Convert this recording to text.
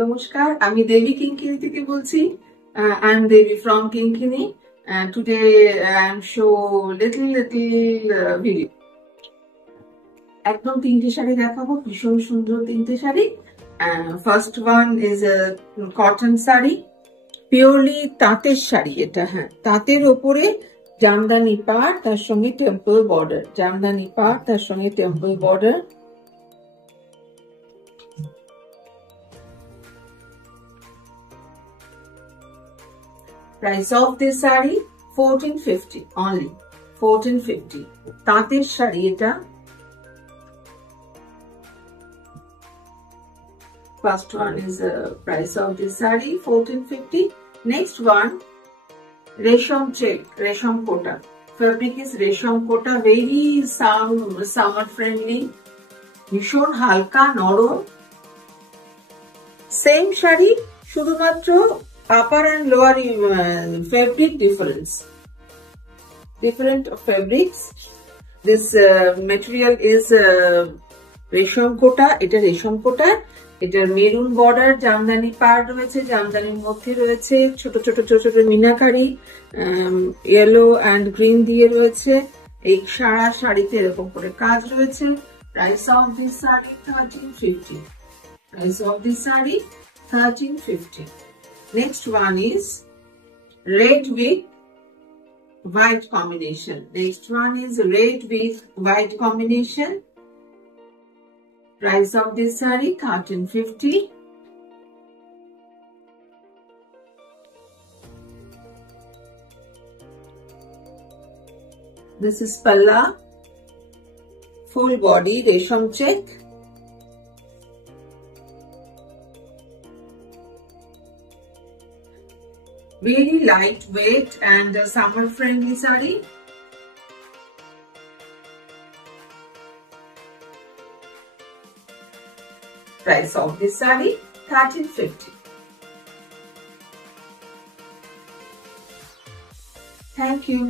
নমস্কার, আমি দেবী কিঙ্কিনি থেকে বলছি। I am Devi from Kinkini, and today I am show little video. একদম তিনটে শাড়ি দেখাবো, ভীষণ সুন্দর তিনটে sari. First one is a cotton sari, পিওরলি তাঁতের শাড়ি এটা। হ্যাঁ, তাঁতের ওপরে জামদানি পাড়, তার সঙ্গে টেম্পল বর্ডার। জামদানি পাড়, তার সঙ্গে temple border. Price of this saree 1450 only, 1450. তাঁতের শাড়ি এটা। First one is the price of this saree 1450. Next one, resham check, resham kota. Fabric is resham kota, very summer friendly. ভীষণ হালকা নরম। সেম শাড়ি, শুধুমাত্র upper and lower fabric different fabrics. This material is resham kota. এটা রেশম কোটা, এটার maroon border, Jamdani পাড় রয়েছে, জামদানির মধ্যে রয়েছে ছোট ছোট ছোট ছোট মিনাকারি, ইয়েলো অ্যান্ড গ্রিন দিয়ে রয়েছে। এই সারা শাড়িতে এরকম করে কাজ রয়েছে। Price of this sari 1350. Price of this saree 1350. Next one is red with white combination. Next one is red with white combination. Price of this saree 1350. This is palla, full body resham check. Very lightweight and summer friendly saree. Price of this saree 1350. Thank you.